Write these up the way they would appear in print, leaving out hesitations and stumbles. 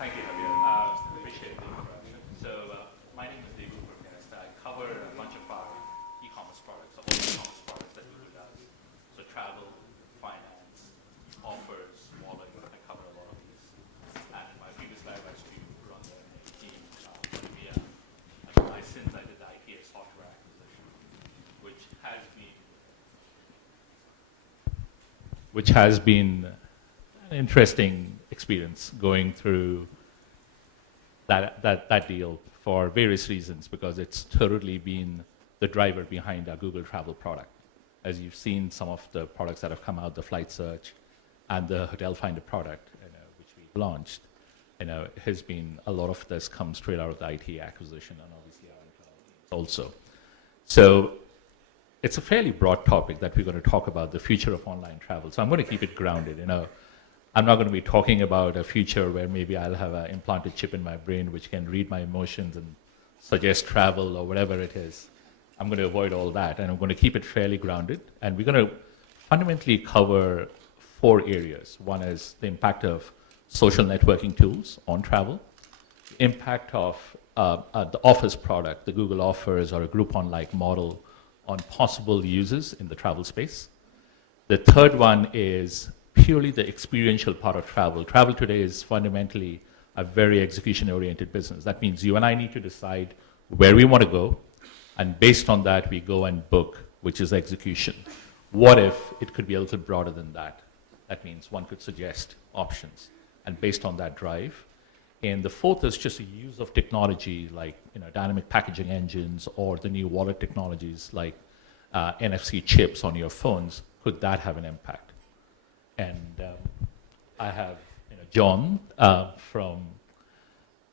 Thank you, Javier. Appreciate the introduction. So, my name is Debu Purkayastha. I cover a bunch of our e-commerce products, all the e-commerce products that Google does. So, travel, finance, offers, wallet. I cover a lot of these. And in my previous life, I used to run the team in EMEA. And since I did the IT software acquisition, which has been an interesting experience going through that deal for various reasons, because it's totally been the driver behind our Google Travel product. As you've seen, some of the products that have come out, the Flight Search and the Hotel Finder product, which we launched, has been a lot of this comes straight out of the IT acquisition and obviously our also. So it's a fairly broad topic that we're going to talk about, the future of online travel. So I'm going to keep it grounded. I'm not going to be talking about a future where maybe I'll have an implanted chip in my brain which can read my emotions and suggest travel or whatever it is. I'm going to avoid all that, and I'm going to keep it fairly grounded. And we're going to fundamentally cover 4 areas. One is the impact of social networking tools on travel, the impact of the Offers product, the Google Offers or a Groupon-like model on possible uses in the travel space. The third one is purely the experiential part of travel. Travel today is fundamentally a very execution-oriented business. That means you and I need to decide where we want to go, and based on that, we go and book, which is execution. What if it could be a little broader than that? That means one could suggest options, and based on that, drive. And the fourth is just a use of technology like dynamic packaging engines or the new wallet technologies like NFC chips on your phones. Could that have an impact? And I have John from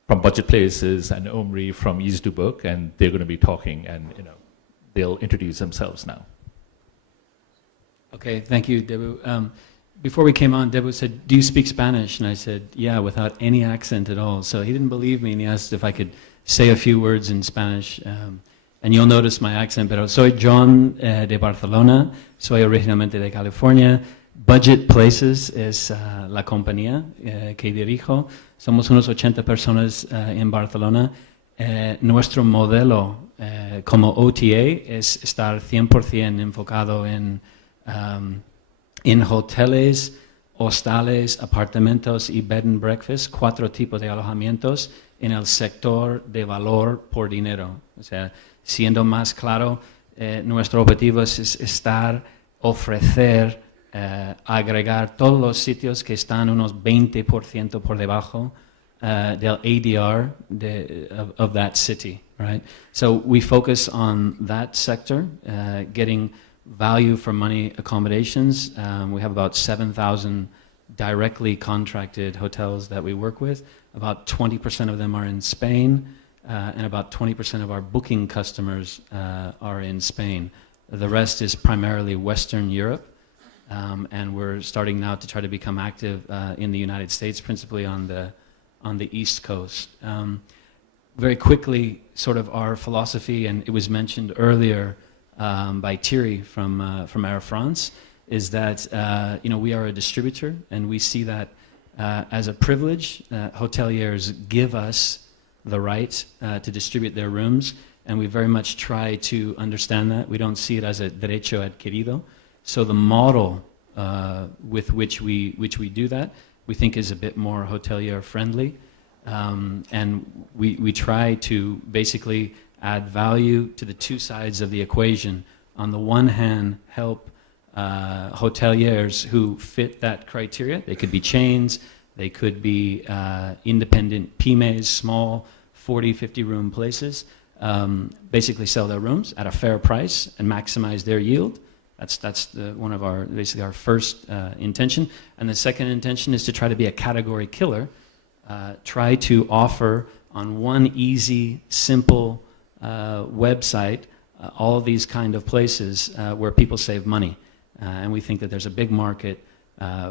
Budget Places and Omri from easytobook, and they're going to be talking, and they'll introduce themselves now. Okay, thank you, Debu. Before we came on, Debu said, "Do you speak Spanish?" And I said, "Yeah," without any accent at all. So he didn't believe me, and he asked if I could say a few words in Spanish. And you'll notice my accent, pero soy John de Barcelona, soy originalmente de California. Budget Places es la compañía que dirijo. Somos unos 80 personas en Barcelona. Nuestro modelo como OTA es estar 100% enfocado en hoteles, hostales, apartamentos y bed and breakfast, 4 tipos de alojamientos en el sector de valor por dinero. O sea, siendo más claro, nuestro objetivo es estar, ofrecer, agregar todos los sitios que están unos 20% por debajo del ADR of that city, right? So we focus on that sector, getting value for money accommodations. We have about 7,000 directly contracted hotels that we work with. About 20% of them are in Spain, and about 20% of our booking customers are in Spain. The rest is primarily Western Europe, and we're starting now to try to become active in the United States, principally on the East Coast. Very quickly, sort of our philosophy, and it was mentioned earlier by Thierry from Air France, is that we are a distributor, and we see that as a privilege. Hoteliers give us the right to distribute their rooms, and we very much try to understand that. We don't see it as a derecho adquirido. So the model with which we do that, we think is a bit more hotelier friendly, and we try to basically add value to the 2 sides of the equation. On the one hand, help hoteliers who fit that criteria. They could be chains, they could be independent pymes, small 40, 50 room places, basically sell their rooms at a fair price and maximize their yield. That's one of our, basically our first intention. And the second intention is to try to be a category killer, try to offer on one easy, simple website all of these kind of places where people save money. And we think that there's a big market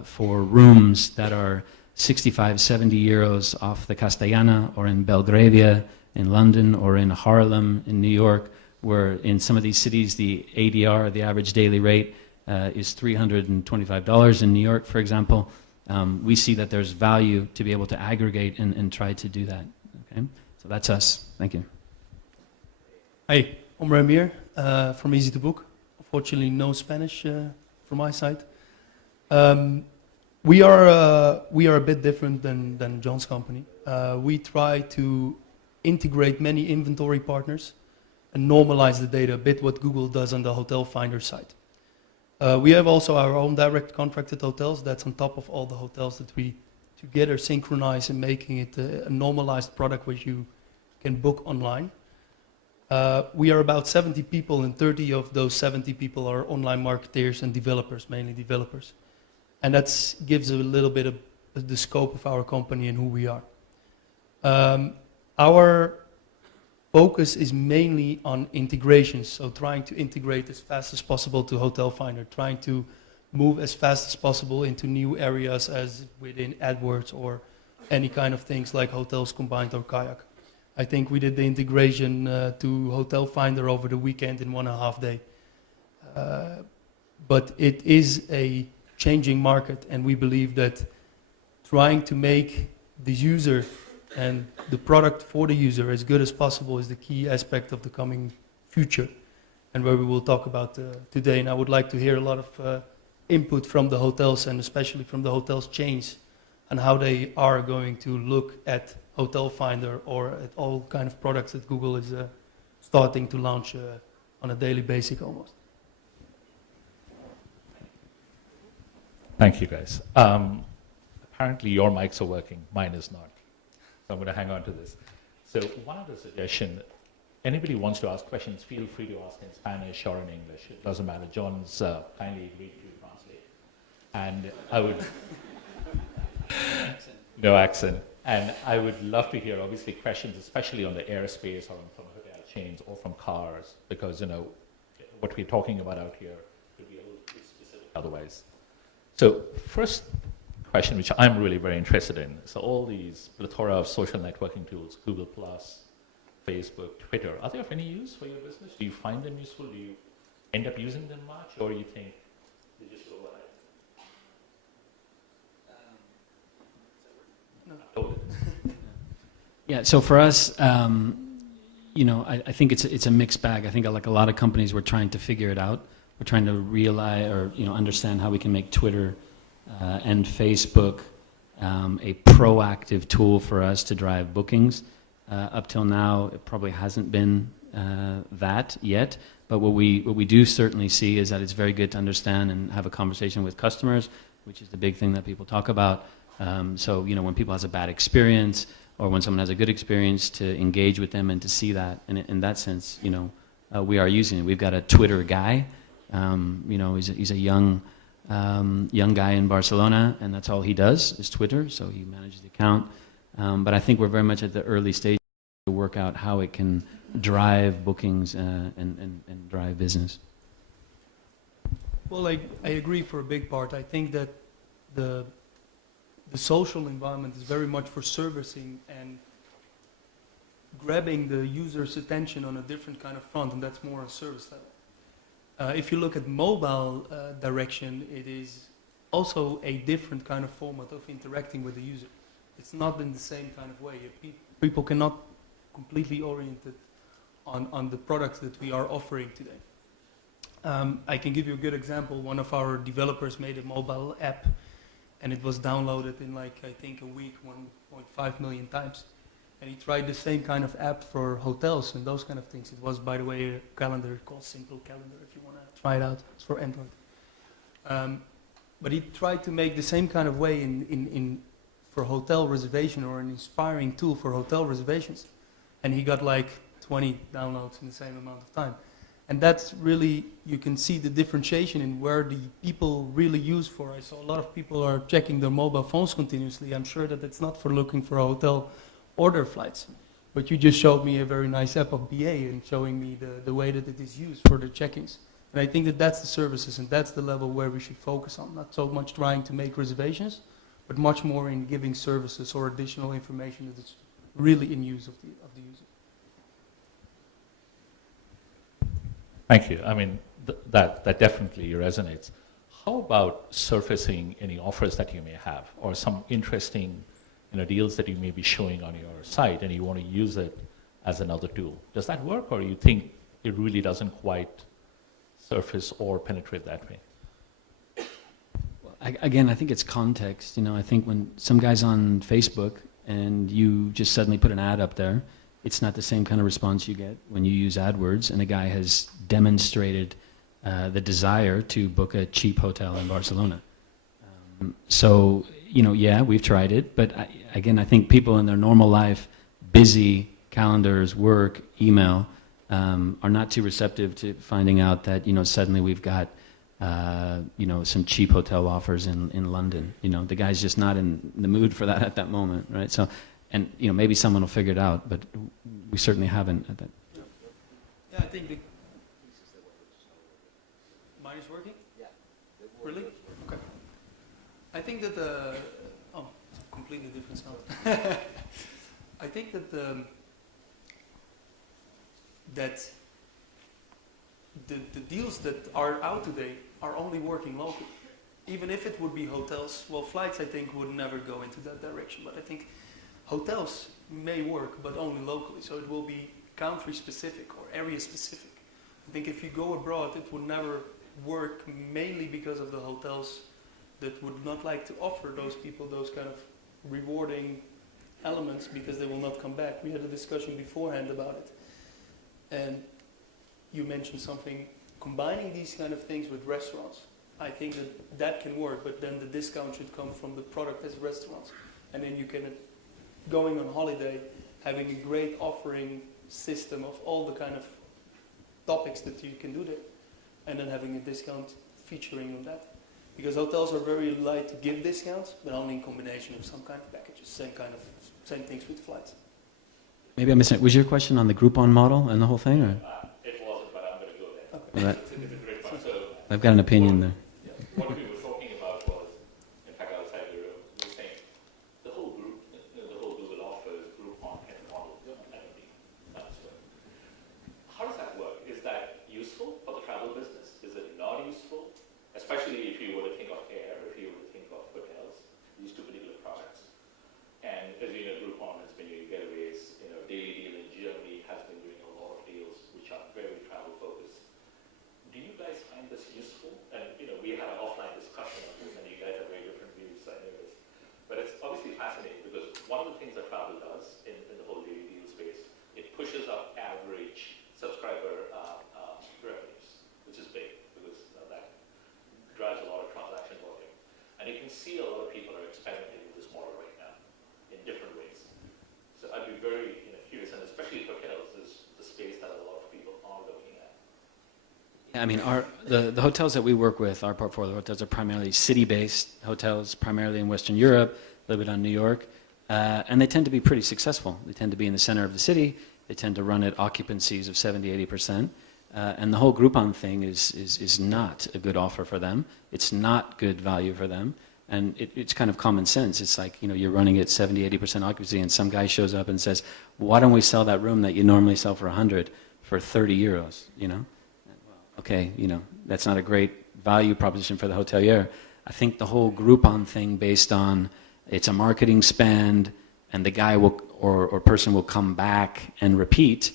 for rooms that are 65, 70 euros off the Castellana, or in Belgravia, in London, or in Harlem, in New York, where in some of these cities the ADR, the average daily rate, is $325 in New York, for example. we see that there's value to be able to aggregate and try to do that. Okay, so that's us. Thank you. Hi, Omri Amir from easytobook. Unfortunately, no Spanish from my side. We are a bit different than John's company. We try to integrate many inventory partners and normalize the data, a bit what Google does on the hotel finder side. We have also our own direct contracted hotels. That's on top of all the hotels that we together synchronize and making it a normalized product which you can book online. We are about 70 people, and 30 of those 70 people are online marketeers and developers, mainly developers. And that gives a little bit of the scope of our company and who we are. Our focus is mainly on integrations, so trying to integrate as fast as possible to Hotel Finder, trying to move as fast as possible into new areas as within AdWords or any kind of things like Hotels Combined or Kayak. I think we did the integration to Hotel Finder over the weekend in 1.5 days. But it is a changing market, and we believe that trying to make the user and the product for the user as good as possible is the key aspect of the coming future, and where we will talk about today. And I would like to hear a lot of input from the hotels, and especially from the hotels chains, on how they are going to look at Hotel Finder or at all kind of products that Google is starting to launch on a daily basis almost. Thank you, guys. Apparently your mics are working, mine is not. So I'm going to hang on to this. So one other suggestion, anybody wants to ask questions, feel free to ask in Spanish or in English. It doesn't matter. John's kindly agreed to translate. And I would... No accent. And I would love to hear, obviously, questions, especially on the airspace or from hotel chains or from cars, because, you know, what we're talking about out here could be a little too specific otherwise. So first question, which I'm really very interested in, so all these plethora of social networking tools, Google+, Facebook, Twitter, are they of any use for your business? Do you find them useful? Do you end up using them much, or you think they just overhyped? Yeah, so for us, you know, I think it's a mixed bag. I think like a lot of companies, we're trying to figure it out. We're trying to realize or understand how we can make Twitter and Facebook a proactive tool for us to drive bookings. Up till now, it probably hasn't been that yet. But what we do certainly see is that it's very good to understand and have a conversation with customers, which is the big thing that people talk about. So when people has a bad experience, or when someone has a good experience, to engage with them and to see that. And in that sense, we are using it. We've got a Twitter guy. He's a young guy in Barcelona, and that's all he does is Twitter. So he manages the account. But I think we're very much at the early stage to work out how it can drive bookings and drive business. Well, I agree for a big part. I think that the social environment is very much for servicing and grabbing the user's attention on a different kind of front, and that's more a service level. If you look at mobile direction, it is also a different kind of format of interacting with the user. It's not in the same kind of way. People cannot completely orient it on the products that we are offering today. I can give you a good example. One of our developers made a mobile app, and it was downloaded in I think a week 1.5 million times. And he tried the same kind of app for hotels and those kind of things. It was, by the way, a calendar called Simple Calendar, if you want to try it out. It's for Android. But he tried to make the same kind of way for hotel reservation, or an inspiring tool for hotel reservations. And he got 20 downloads in the same amount of time. And that's really, you can see the differentiation in where the people really use for. I saw a lot of people are checking their mobile phones continuously. I'm sure that it's not for looking for a hotel order flights. But you just showed me a very nice app of BA and showing me the way that it is used for the check-ins. And I think that that's the services, and that's the level where we should focus on. Not so much trying to make reservations, but much more in giving services or additional information that is really in use of the user. Thank you. I mean, that definitely resonates. how about surfacing any offers that you may have, or some interesting deals that you may be showing on your site, and you want to use it as another tool? Does that work, or you think it really doesn't quite surface or penetrate that way? Again, I think it's context. I think when some guy's on Facebook and you just suddenly put an ad up there, it's not the same kind of response you get when you use AdWords and a guy has demonstrated the desire to book a cheap hotel in Barcelona. So, yeah, we've tried it, but again, I think people in their normal life, busy, calendars, work, email, are not too receptive to finding out that, suddenly we've got, some cheap hotel offers in London. The guy's just not in the mood for that at that moment, right? So, and, maybe someone will figure it out, but we certainly haven't at that. Yeah, I think mine is working? Yeah. Really? Okay. I think that it's a completely different sound. I think that the deals that are out today are only working locally. Even if it would be hotels, well, flights I think would never go into that direction, but I think hotels may work, but only locally, so it will be country specific or area specific. I think if you go abroad, it would never work, mainly because of the hotels that would not like to offer those people those kind of rewarding elements, because they will not come back. We had a discussion beforehand about it, and you mentioned something, combining these kind of things with restaurants. I think that can work, but then the discount should come from the product as restaurants, and then you can, going on holiday, having a great offering system of all the kind of topics that you can do there, and then having a discount featuring on that. Because hotels are very light to give discounts, but only in combination of some kind of packages. Same things with flights. Maybe I missed it. Was your question on the Groupon model and the whole thing? Or? It wasn't, but I'm going to go there. Okay. Well, It's a great one. So I've got an opinion there. what we were talking about was, in fact, outside the room, we were saying the whole Google offers Groupon kind of model. I don't think that's good. How does that work? Is that useful for the travel business? Is it not useful? Especially if you were to think of air, if you were to think of hotels, these two particular products. And as you know, Groupon has been doing getaways. Daily Deal in Germany has been doing a lot of deals which are very travel focused. Do you guys find this useful? And we had an offline discussion on this, and you guys have very different views, I know this. But it's obviously fascinating because one of the things that travel does in the whole Daily Deal space, it pushes up average subscriber revenues, which is big because that drives a lot of transaction volume. And you can see a lot of people are experimenting with this model right now in different ways. So I'd be very curious, and especially hotels is the space that a lot of people are looking at. Yeah, I mean, the hotels that we work with, our portfolio hotels, are primarily city-based hotels, primarily in Western Europe, a little bit on New York, and they tend to be pretty successful. They tend to be in the center of the city. They tend to run at occupancies of 70–80%. And the whole Groupon thing is not a good offer for them. It's not good value for them. And it's kind of common sense. It's like, you're running at 70–80% occupancy, and some guy shows up and says, why don't we sell that room that you normally sell for 100 for 30 euros, Okay, that's not a great value proposition for the hotelier. I think the whole Groupon thing, based on it's a marketing spend, and the guy will or person will come back and repeat,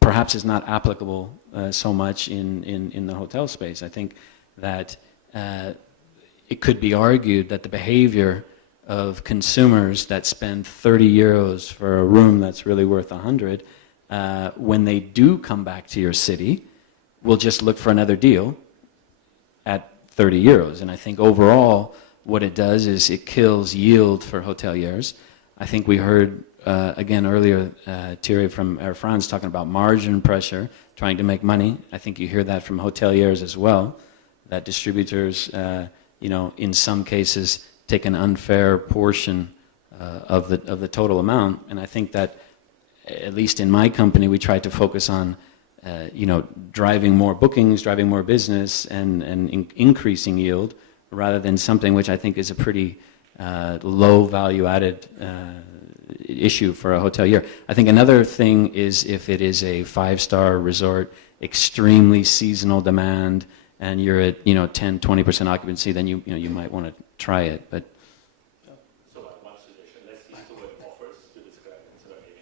perhaps is not applicable so much in the hotel space. I think that it could be argued that the behavior of consumers that spend 30 euros for a room that's really worth 100, when they do come back to your city, will just look for another deal at 30 euros. And I think overall what it does is it kills yield for hoteliers. I think we heard, again earlier, Thierry from Air France talking about margin pressure, trying to make money. I think you hear that from hoteliers as well, that distributors, in some cases take an unfair portion of the total amount. And I think that, at least in my company, we try to focus on driving more bookings, driving more business, and increasing yield, rather than something which I think is a pretty low value added issue for a hotelier. I think another thing is if it is a 5-star resort, extremely seasonal demand, and you're at 10, 20% occupancy, then you might want to try it. But so one suggestion: let's use the word offers to describe instead of maybe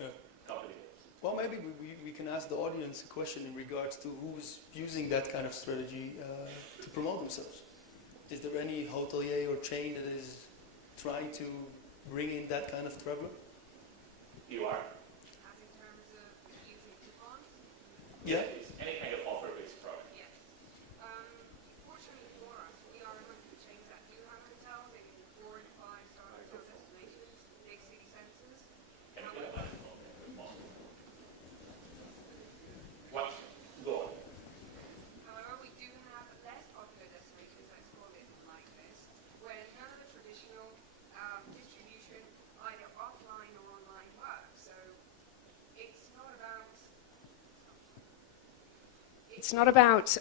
company names. Well, maybe we can ask the audience a question in regards to who's using that kind of strategy to promote themselves. Is there any hotelier or chain that is trying to bring in that kind of traveler? You are? As in terms of using coupons? Yeah. Any kind of offer-based product. Yes. Fortunately for us, we are among the chains that do have hotels in 4 and 5-star hotel destinations, big city centres. Can you get a microphone there if possible? What? Go on. However, we do have less popular destinations, let's call it like this, where none of the traditional distribution, either offline or online, works. So it's not about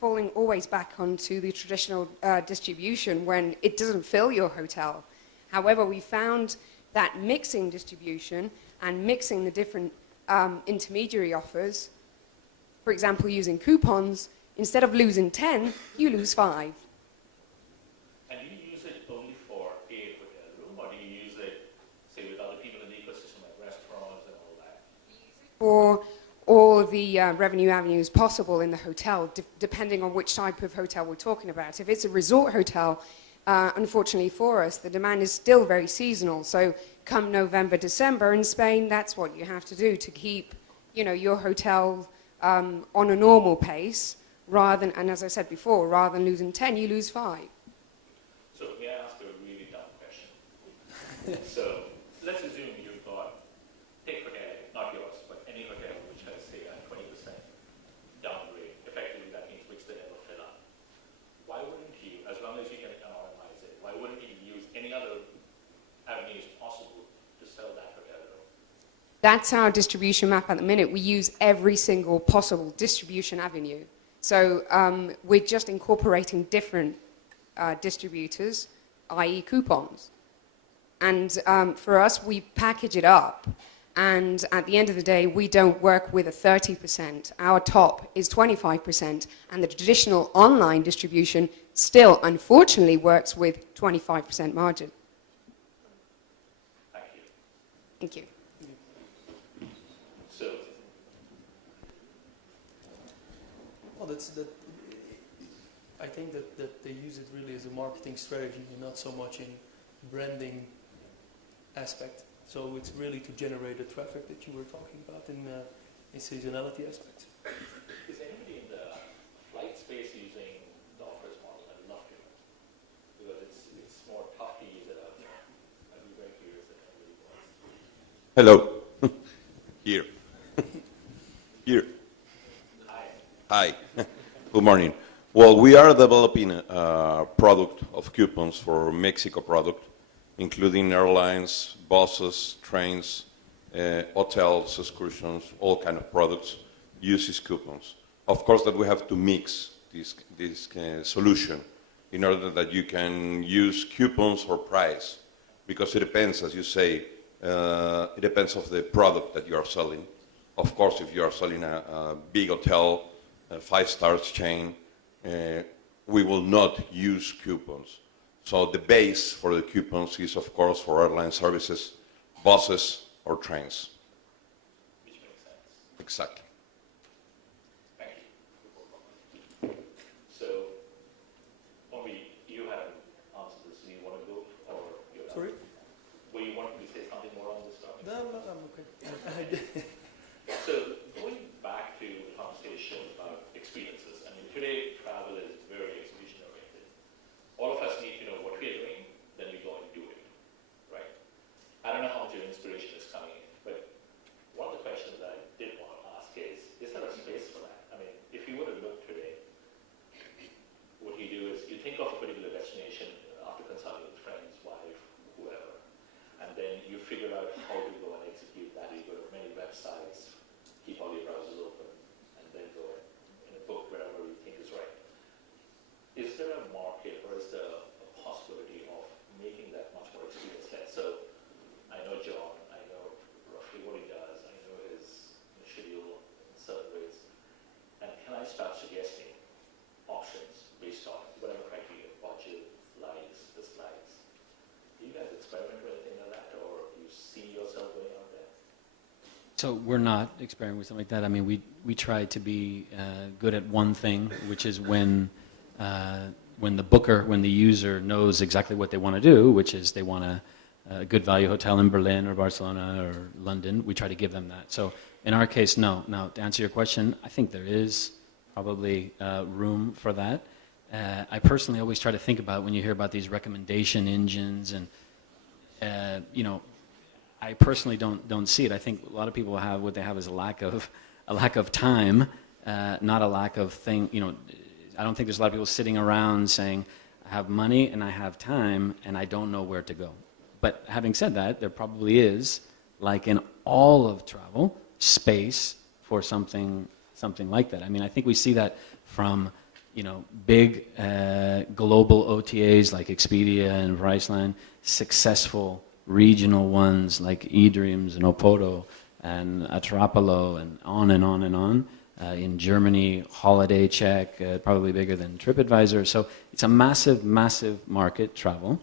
falling always back onto the traditional distribution when it doesn't fill your hotel. However, we found that mixing distribution and mixing the different intermediary offers, for example, using coupons, instead of losing 10, you lose 5. And do you use it only for a hotel room, or do you use it, say, with other people in the ecosystem, like restaurants and all that? For all the revenue avenues possible in the hotel, depending on which type of hotel we're talking about. If it's a resort hotel, unfortunately for us, the demand is still very seasonal. So come November, December in Spain, that's what you have to do to keep, your hotel on a normal pace, rather than, and as I said before, rather than losing 10, you lose 5. So may I ask a really dumb question? So let's assume you've got, take hotel, not yours, but any hotel which has, say, a 20% downgrade. Effectively, that means which they never fill up. Why wouldn't you, as long as you can anonymize it, why wouldn't you use any other avenues possible to sell that hotel room? That's our distribution map at the minute. We use every single possible distribution avenue. So we're just incorporating different distributors, i.e. coupons. And for us, we package it up. And at the end of the day, we don't work with a 30%. Our top is 25%. And the traditional online distribution still, unfortunately, works with 25% margin. Thank you. Thank you. So, Well, I think that they use it really as a marketing strategy and not so much in branding aspect. So it's really to generate the traffic that you were talking about in seasonality aspects. is anybody in the flight space using the offers model? I'd love to know. Because it's more tough to use it out there. I'd be very curious if anybody was. Hello. Here. Here. Hi. Hi. Good morning. Well, we are developing a product of coupons for Mexico product, including airlines, buses, trains, hotels, excursions, all kind of products uses coupons. Of course, that we have to mix this solution in order that you can use coupons for price, because it depends, as you say, it depends of the product that you are selling. Of course, if you are selling a big hotel, a 5-star chain, we will not use coupons. So the base for the coupons is, of course, for airline services, buses, or trains. Which makes sense. Exactly. Thank you. So, Omri, you haven't answered this. Do you want to go, or you're done? Sorry? Were you wanting to say something more on this topic? No, I'm okay. So, going back to the conversation about experiences, I mean, today travel is very exhibition oriented. All of us need to know what we're doing, then we go and do it, right? I don't know how much your inspiration is coming in, but one of the questions that I did want to ask is, So we're not experimenting with something like that. I mean, we try to be good at one thing, which is when the user knows exactly what they want to do, which is they want a good value hotel in Berlin or Barcelona or London. We try to give them that. So in our case, no. Now, to answer your question, I think there is probably room for that. I personally always try to think about when you hear about these recommendation engines, and I personally don't see it. I think a lot of people have what they have is a lack of time, not a lack of thing. I don't think there's a lot of people sitting around saying, I have money and I have time and I don't know where to go. But having said that, there probably is, like in all of travel, space for something like that. I mean, I think we see that from big global OTAs like Expedia and Priceline, successful regional ones like eDreams and Opodo and Atrapalo and on and on and on. In Germany, Holiday Check, probably bigger than TripAdvisor. So it's a massive, massive market, travel.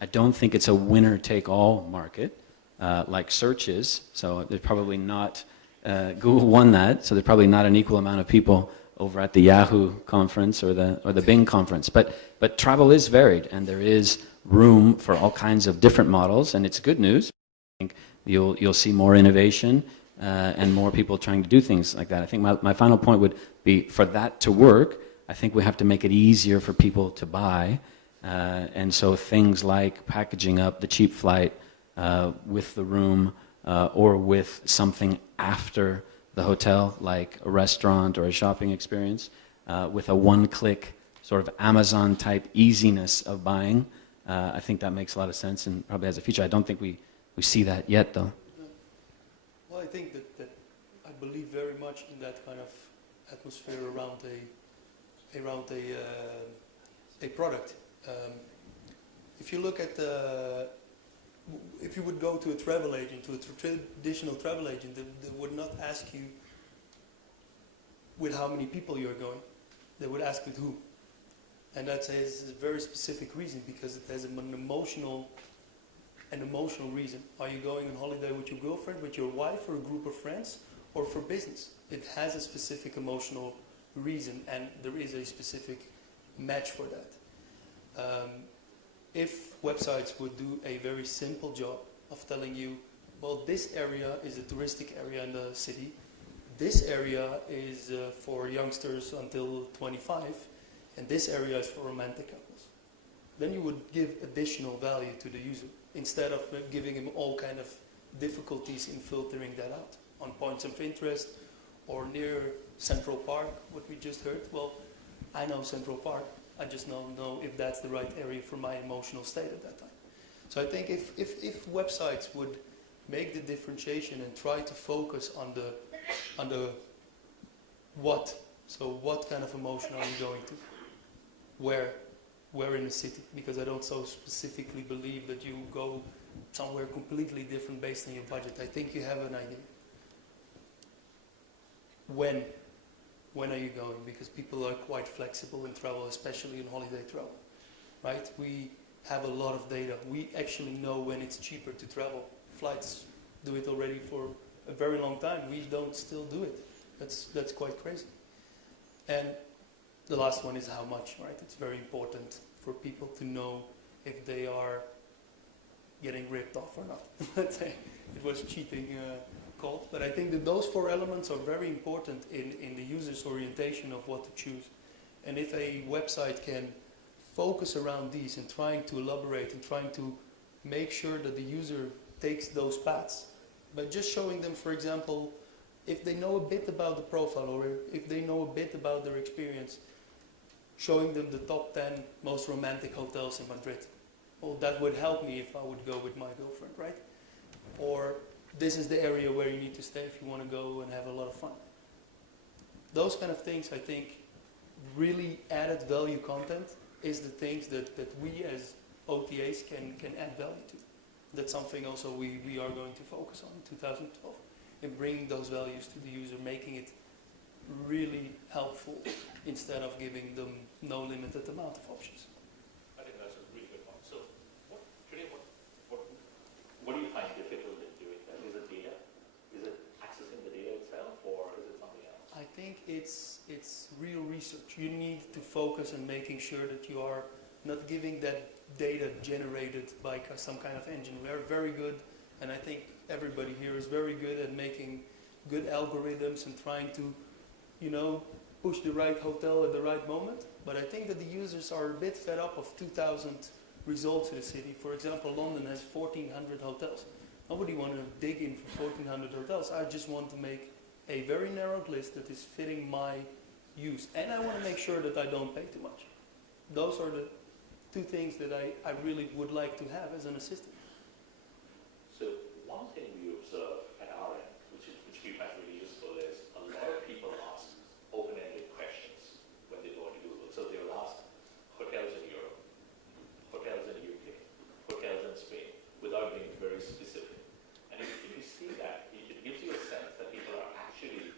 I don't think it's a winner-take-all market like search is. So there's probably not, Google won that, so there's probably not an equal amount of people over at the Yahoo conference or the Bing conference. But travel is varied, and there is room for all kinds of different models, and it's good news. I think you'll see more innovation and more people trying to do things like that. I think my final point would be, for that to work, I think we have to make it easier for people to buy. And so things like packaging up the cheap flight with the room or with something after the hotel, like a restaurant or a shopping experience, with a one-click sort of Amazon-type easiness of buying. I think that makes a lot of sense and probably has a future. I don't think we see that yet, though. Well, I think that I believe very much in that kind of atmosphere around a product. If you look at if you would go to a travel agent, to a traditional travel agent, they would not ask you with how many people you're going. They would ask with who. And that's a very specific reason, because it has an emotional reason. Are you going on holiday with your girlfriend, with your wife, or a group of friends, or for business? It has a specific emotional reason, and there is a specific match for that. If websites would do a very simple job of telling you, well, this area is a touristic area in the city, this area is for youngsters until 25, and this area is for romantic couples, then you would give additional value to the user, instead of giving him all kind of difficulties in filtering that out. On points of interest or near Central Park, what we just heard, well, I know Central Park, I just don't know if that's the right area for my emotional state at that time. So I think if websites would make the differentiation and try to focus on the what, so what kind of emotion are you going to? Where in the city? Because I don't so specifically believe that you go somewhere completely different based on your budget. I think you have an idea. When are you going? Because people are quite flexible in travel, especially in holiday travel, right? We have a lot of data. We actually know when it's cheaper to travel. Flights do it already for a very long time. We don't still do it. That's quite crazy. And the last one is how much, right? It's very important for people to know if they are getting ripped off or not. Let's say it was cheating called. But I think that those four elements are very important in the user's orientation of what to choose. And if a website can focus around these and trying to elaborate and trying to make sure that the user takes those paths, by just showing them, for example, if they know a bit about the profile or if they know a bit about their experience, showing them the top 10 most romantic hotels in Madrid. Well, that would help me if I would go with my girlfriend, right? Or this is the area where you need to stay if you want to go and have a lot of fun. Those kind of things, I think, really added value content is the things that we as OTAs can add value to. That's something also we are going to focus on in 2012, in bringing those values to the user, making it really helpful instead of giving them no limited amount of options. I think that's a really good point. So, what do you find difficult in doing that? Is it data? Is it access to focus on making sure that you are not giving that data generated by some kind of engine. We are very good, and I think everybody here is very good at making good algorithms and trying to, you know, push the right hotel at the right moment. But I think that the users are a bit fed up of 2,000 results in the city. For example, London has 1,400 hotels. Nobody wants to dig in for 1,400 hotels. I just want to make a very narrowed list that is fitting my use. And I want to make sure that I don't pay too much. Those are the two things that I really would like to have as an assistant. So one thing we observe at our end, which we find really useful, is a lot of people ask open-ended questions when they go into Google. So they'll ask hotels in Europe, hotels in the UK, hotels in Spain, without being very specific. And if you see that, it gives you a sense that people are actually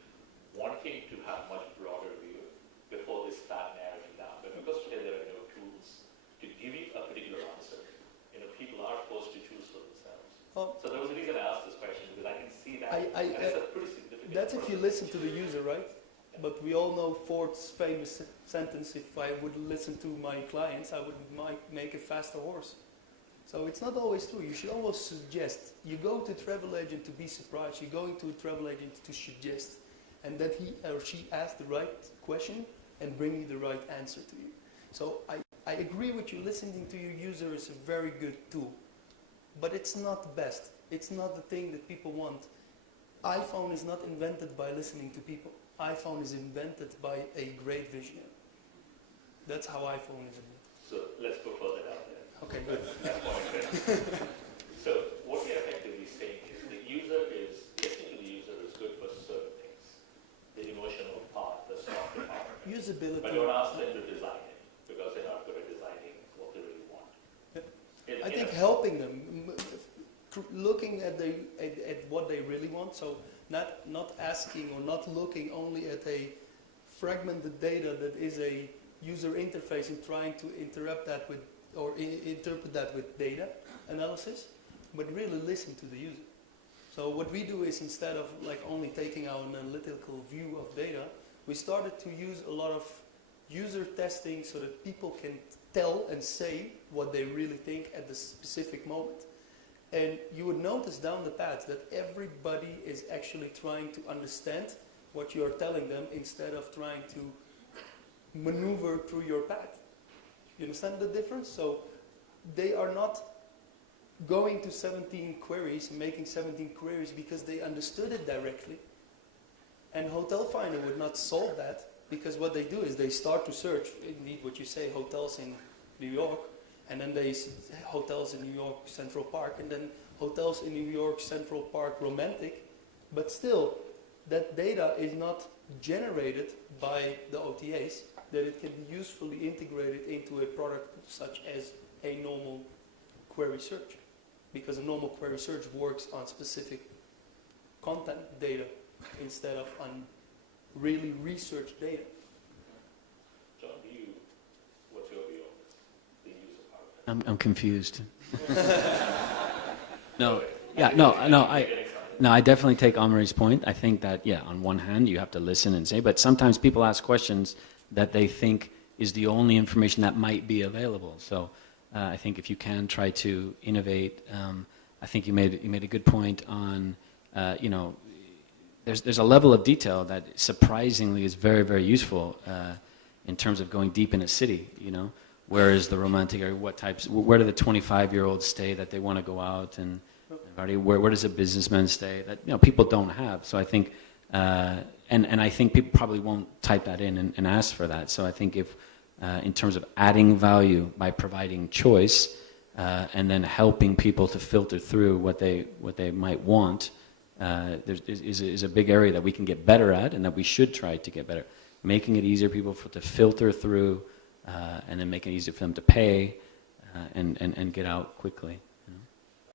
wanting to have much broader view before they start narrowing down. But because today there are no tools to give you a particular answer, you know, people are forced to choose for themselves. Oh. So there was a reason I asked this question, because I can see that, and it's a pretty significant That's if you process. listen to the user, right? But we all know Ford's famous sentence, if I would listen to my clients, I would make a faster horse. So it's not always true. You should always suggest. You go to a travel agent to be surprised. You're going to a travel agent to suggest. And that he or she asks the right question and bring you the right answer to you. So I agree with you. Listening to your user is a very good tool. But it's not the best. It's not the thing that people want. iPhone is not invented by listening to people. iPhone is invented by a great visionary. That's how iPhone is invented. So let's go further down there. Okay, good. So what we are effectively saying is the user is, listening to the user is good for certain things. The emotional part, the softer part. Usability. But don't ask them to design it, because they're not good at designing what they really want. I think helping them, looking at what they really want, so not asking or not looking only at a fragmented data that is a user interface and trying to interrupt that with or interpret that with data analysis, but really listen to the user. So what we do is, instead of like only taking our analytical view of data, we started to use a lot of user testing so that people can tell and say what they really think at the specific moment. And you would notice down the path that everybody is actually trying to understand what you're telling them instead of trying to maneuver through your path. You understand the difference? So they are not going to 17 queries and making 17 queries because they understood it directly. And Hotel Finder would not solve that, because what they do is they start to search, indeed what you say, hotels in New York, and then they hotels in New York Central Park, and then hotels in New York Central Park Romantic, but still that data is not generated by the OTAs, that it can be usefully integrated into a product such as a normal query search, because a normal query search works on specific content data instead of on really researched data. John, what's your view on the user part of it? I'm confused. I definitely take Omri's point. I think that, on one hand, you have to listen and say, but sometimes people ask questions that they think is the only information that might be available. So I think if you can try to innovate, I think you made a good point on, there's a level of detail that surprisingly is very, very useful in terms of going deep in a city, Where is the romantic area? Where do the 25-year-olds stay that they want to go out? And where does a businessman stay that people don't have? So I think, and I think people probably won't type that in and ask for that. So I think if, in terms of adding value by providing choice, and then helping people to filter through what they might want, is a big area that we can get better at, and that we should try to get better. Making it easier people to filter through, and then making it easier for them to pay, and get out quickly.